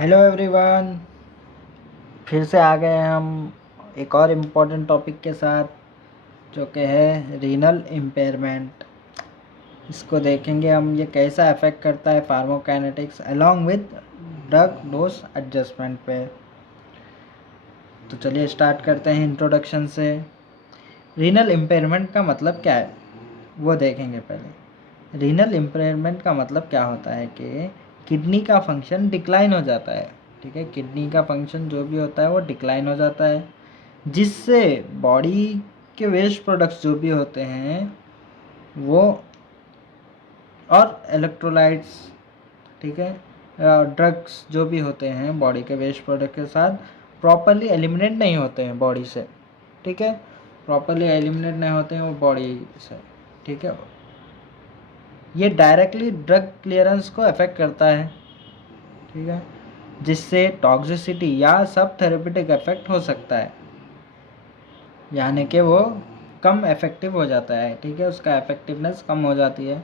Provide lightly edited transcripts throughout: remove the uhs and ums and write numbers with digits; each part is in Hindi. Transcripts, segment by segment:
हेलो एवरीवन, फिर से आ गए हम एक और इम्पोर्टेंट टॉपिक के साथ, जो कि है रीनल इम्पेयरमेंट। इसको देखेंगे हम, ये कैसा अफेक्ट करता है pharmacokinetics along with drug dose adjustment पे। तो चलिए स्टार्ट करते हैं इंट्रोडक्शन से। रीनल इम्पेयरमेंट का मतलब क्या है वो देखेंगे पहले। रीनल इम्पेयरमेंट का मतलब क्या होता है कि किडनी का फंक्शन डिक्लाइन हो जाता है। ठीक है, किडनी का फंक्शन जो भी होता है वो डिक्लाइन हो जाता है, जिससे बॉडी के वेस्ट प्रोडक्ट्स जो भी होते हैं वो और इलेक्ट्रोलाइट्स, ठीक है, ड्रग्स जो भी होते हैं बॉडी के वेस्ट प्रोडक्ट के साथ प्रॉपरली एलिमिनेट नहीं होते हैं बॉडी से। ठीक है, प्रॉपरली एलिमिनेट नहीं होते हैं वो बॉडी से। ठीक है, ये डायरेक्टली ड्रग क्लियरेंस को अफेक्ट करता है। ठीक है, जिससे टॉक्सिसिटी या सब थेरेपेटिक इफेक्ट हो सकता है, यानी कि वो कम इफेक्टिव हो जाता है। ठीक है, उसका इफेक्टिवनेस कम हो जाती है।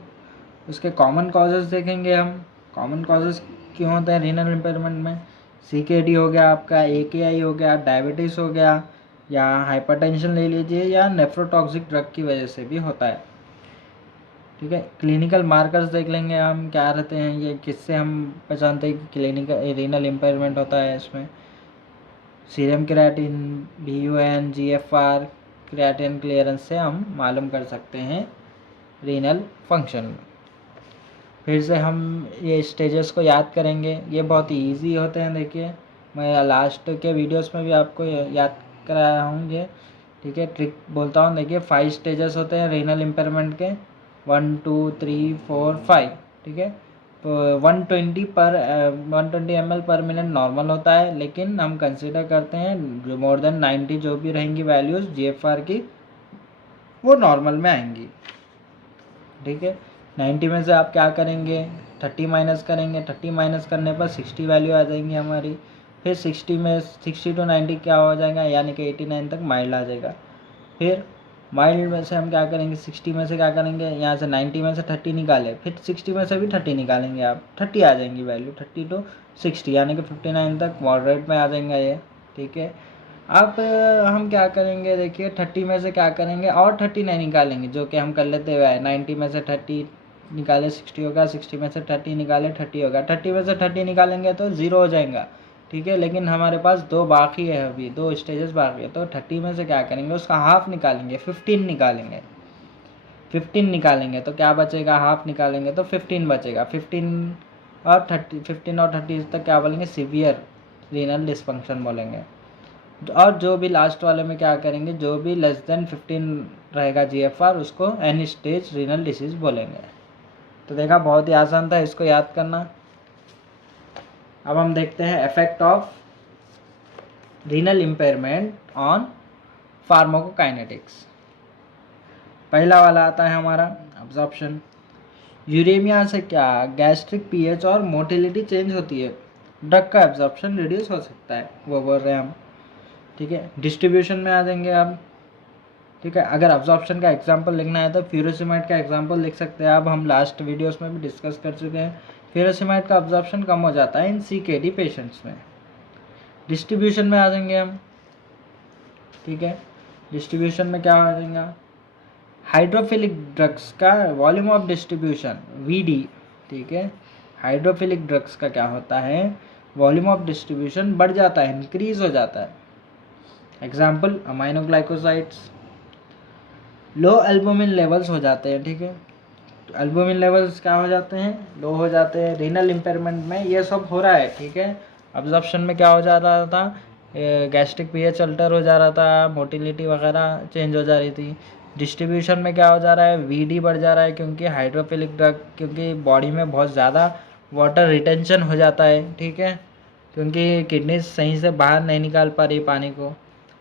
उसके कॉमन कॉजेज़ देखेंगे हम। कॉमन कॉजेज़ क्यों होते हैं रीनल इम्पेयरमेंट में? CKD हो गया आपका, AKI हो गया, डायबिटीज़ हो गया, या हाइपरटेंशन ले लीजिए, या नेफ्रोटॉक्सिक ड्रग की वजह से भी होता है। ठीक है, क्लिनिकल मार्कर्स देख लेंगे हम क्या रहते हैं, ये किससे हम पहचानते हैं कि क्लिनिकल रीनल इम्पेयरमेंट होता है। इसमें serum creatine, BUN, GFR, creatine clearance से हम मालूम कर सकते हैं रीनल फंक्शन में। फिर से हम ये स्टेजेस को याद करेंगे, ये बहुत ही ईजी होते हैं। देखिए, मैं लास्ट के वीडियोस में भी आपको याद कराया हूँ ये। ठीक है, ट्रिक बोलता हूँ। देखिए, 5 स्टेजेस होते हैं रीनल इम्पेयरमेंट के, 1 2 3 4 5। ठीक है, तो 120 ml पर मिनट नॉर्मल होता है, लेकिन हम कंसिडर करते हैं जो मोर देन 90 जो भी रहेंगी वैल्यूज़ GFR की, वो नॉर्मल में आएंगी। ठीक है, 90 में से आप क्या करेंगे, 30 माइनस करेंगे। 30 माइनस करने पर 60 वैल्यू आ जाएंगी हमारी। फिर 60 में 60 to 90 क्या हो जाएगा, यानी कि 89 तक माइल्ड आ जाएगा। फिर माइल्ड में से हम क्या करेंगे, 60 में से क्या करेंगे, यहाँ से 90 में से 30 निकाले, फिर 60 में से भी 30 निकालेंगे आप, 30 आ जाएंगी वैल्यू, 30 to 60, यानी कि 59 तक मॉडरेट में आ जाएगा ये। ठीक है, अब हम क्या करेंगे, देखिए 30 में से क्या करेंगे और 30 नहीं निकालेंगे, जो कि हम कर लेते हुए आए। 90 में से 30 निकाले 60 होगा, 60 में से 30 निकाले 30 होगा, 30 में से 30 निकालेंगे तो 0 हो जाएगा। ठीक है, लेकिन हमारे पास 2 बाकी है, अभी 2 स्टेजेस बाकी है, तो 30 में से क्या करेंगे, उसका हाफ निकालेंगे, 15 निकालेंगे। 15 निकालेंगे तो क्या बचेगा, हाफ निकालेंगे तो 15 बचेगा। 15 और 30, 15 और 30 तक क्या बोलेंगे, सीवियर रीनल डिसफंक्शन बोलेंगे। और जो भी लास्ट वाले में क्या करेंगे, जो भी लेस देन 15 रहेगा GFR, उसको एनी स्टेज रीनल डिसीज बोलेंगे। तो देखा, बहुत ही आसान था इसको याद करना। अब हम देखते हैं effect of renal impairment on pharmacokinetics. पहला वाला आता है हमारा अब्जॉर्प्शन। यूरेमिया से क्या, गैस्ट्रिक pH और मोटिलिटी चेंज होती है, ड्रग का एब्जॉर्प्शन रिड्यूस हो सकता है, वो बोल रहे हैं हम। ठीक है, डिस्ट्रीब्यूशन में आ जाएंगे अब। ठीक है, अगर अब्जॉर्प्शन का एग्जांपल लिखना है तो फ्यूरोसिमाइड का एग्जांपल लिख सकते हैं। अब हम लास्ट वीडियोस में भी डिस्कस कर चुके हैं, फ्यूरोसिमाइड का अब्जॉर्प्शन कम हो जाता है इन CKD पेशेंट्स में। डिस्ट्रीब्यूशन में आ जाएंगे हम। ठीक है, डिस्ट्रीब्यूशन में क्या आ जाएगा, हाइड्रोफिलिक ड्रग्स का वॉल्यूम ऑफ डिस्ट्रीब्यूशन VD। ठीक है, हाइड्रोफिलिक ड्रग्स का क्या होता है, वॉल्यूम ऑफ डिस्ट्रीब्यूशन बढ़ जाता है, इंक्रीज हो जाता है। Example, aminoglycosides. Low albumin levels हो जाते हैं। ठीक है, तो एल्बुमिन लेवल्स क्या हो जाते हैं, लो हो जाते हैं। रीनल इम्पेयरमेंट में ये सब हो रहा है। ठीक है, अब्जॉर्प्शन में क्या हो जा रहा था, गैस्ट्रिक pH अल्टर हो जा रहा था, मोटिलिटी वगैरह चेंज हो जा रही थी। डिस्ट्रीब्यूशन में क्या हो जा रहा है, VD बढ़ जा रहा है, क्योंकि हाइड्रोफिलिक ड्रग, क्योंकि बॉडी में बहुत ज़्यादा वाटर रिटेंशन हो जाता है। ठीक है, क्योंकि किडनी सही से बाहर नहीं निकाल पा रही पानी को।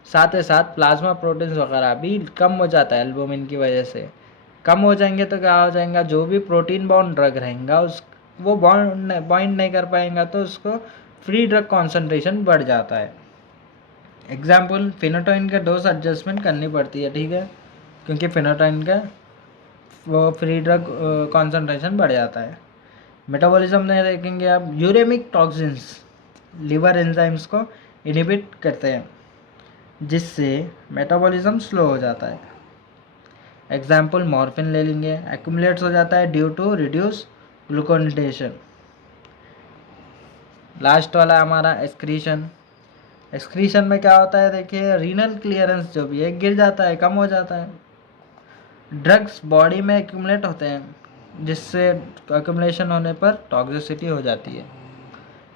साथ ही साथ प्लाज्मा प्रोटीन्स वगैरह भी कम हो जाता है एल्बुमिन की वजह से। कम हो जाएंगे तो क्या हो जाएगा, जो भी प्रोटीन बाउंड ड्रग रहेगा उस वो बाइंड नहीं कर पाएंगा, तो उसको फ्री ड्रग कॉन्सेंट्रेशन बढ़ जाता है। एग्जाम्पल, फिनोटाइन का डोज एडजस्टमेंट करनी पड़ती है। ठीक है, क्योंकि फिनोटाइन का वो फ्री ड्रग कॉन्सेंट्रेशन बढ़ जाता है। मेटाबॉलिज्म में देखेंगे आप, यूरेमिक टॉक्सिन्स। लिवर एंजाइम्स को इनहिबिट करते हैं, जिससे मेटाबॉलिज्म स्लो हो जाता है। एग्जाम्पल मॉर्फिन ले लेंगे, एक्यूमुलेट्स हो जाता है ड्यू टू रिड्यूस ग्लूकोनेटेशन। लास्ट वाला हमारा एक्सक्रीशन। एक्सक्रीशन में क्या होता है, देखिए रीनल क्लियरेंस जो भी है गिर जाता है, कम हो जाता है। ड्रग्स बॉडी में एक्यूमुलेट होते हैं, जिससे एक्यूमुलेशन होने पर टॉक्सिसिटी हो जाती है।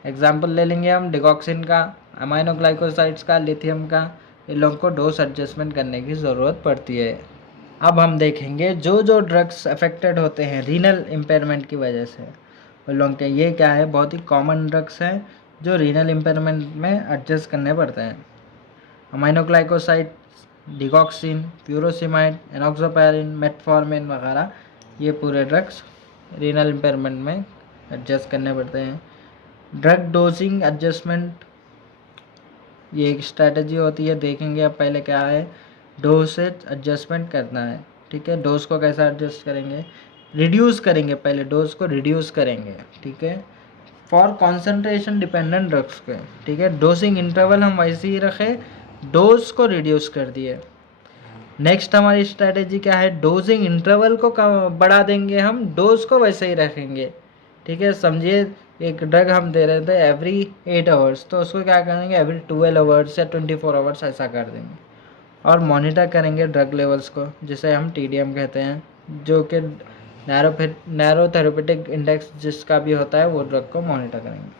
एग्जाम्पल ले लेंगे हम डिगॉक्सिन का, अमाइनोग्लाइकोसाइड्स का, लिथियम का। इन लोगों को डोज एडजस्टमेंट करने की ज़रूरत पड़ती है। अब हम देखेंगे जो जो ड्रग्स अफेक्टेड होते हैं रीनल इम्पेयरमेंट की वजह से, उन लोगों के ये क्या है, बहुत ही कॉमन ड्रग्स हैं जो रीनल इम्पेयरमेंट में एडजस्ट करने पड़ते हैं। अमाइनोग्लाइकोसाइड, डिगॉक्सिन, फ्यूरोसिमाइड, एनॉक्सोपैरिन, मेटफॉर्मिन वगैरह, ये पूरे ड्रग्स रीनल इम्पेयरमेंट में एडजस्ट करने पड़ते हैं। ड्रग डोजिंग एडजस्टमेंट, ये एक स्ट्रैटेजी होती है। देखेंगे अब पहले क्या है, डोसेज एडजस्टमेंट करना है, ठीक है। डोज को कैसा एडजस्ट करेंगे, रिड्यूस करेंगे, पहले डोज को रिड्यूस करेंगे, ठीक है, फॉर कॉन्सेंट्रेशन डिपेंडेंट ड्रग्स के, ठीक है। डोजिंग इंटरवल हम वैसे ही रखें, डोज को रिड्यूस कर दिए। नेक्स्ट हमारी स्ट्रैटेजी क्या है, डोजिंग इंटरवल को बढ़ा देंगे, हम डोज को वैसे ही रखेंगे, ठीक है। समझिए एक ड्रग हम दे रहे थे एवरी 8 आवर्स, तो उसको क्या करेंगे एवरी 12 आवर्स या 24 आवर्स ऐसा कर देंगे। और मॉनिटर करेंगे ड्रग लेवल्स को, जिसे हम TDM कहते हैं, जो कि नैरो थेरेपेटिक इंडेक्स जिसका भी होता है, वो ड्रग को मॉनिटर करेंगे।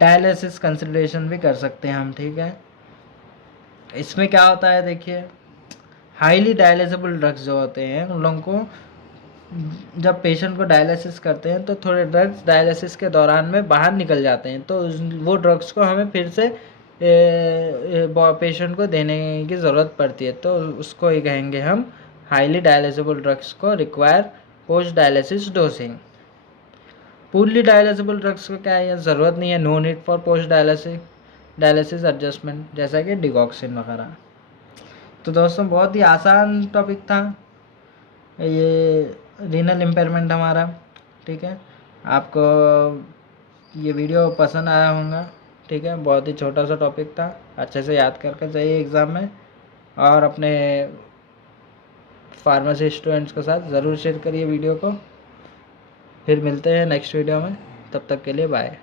डायलिसिस कंसिडरेशन भी कर सकते हैं हम, ठीक है। इसमें क्या होता है, देखिए हाईली डायलिसिबल ड्रग्स जो होते हैं उन लोगों को, जब पेशेंट को डायलिसिस करते हैं तो थोड़े ड्रग्स डायलिसिस के दौरान में बाहर निकल जाते हैं, तो वो ड्रग्स को हमें फिर से पेशेंट को देने की ज़रूरत पड़ती है, तो उसको ही कहेंगे हम हाईली डायलिसिबल ड्रग्स को require post dialysis dosing. Purely dialysable drugs को क्या है, ज़रूरत नहीं है, no need for post dialysis adjustment, जैसा कि डिगॉक्सिन वगैरह। तो दोस्तों बहुत ही आसान टॉपिक था ये रीनल इम्पेयरमेंट हमारा, ठीक है। आपको ये वीडियो पसंद आया होगा, ठीक है। बहुत ही छोटा सा टॉपिक था, अच्छे से याद करके जाइए एग्ज़ाम में, और अपने फार्मेसी स्टूडेंट्स के साथ ज़रूर शेयर करिए वीडियो को। फिर मिलते हैं नेक्स्ट वीडियो में, तब तक के लिए बाय।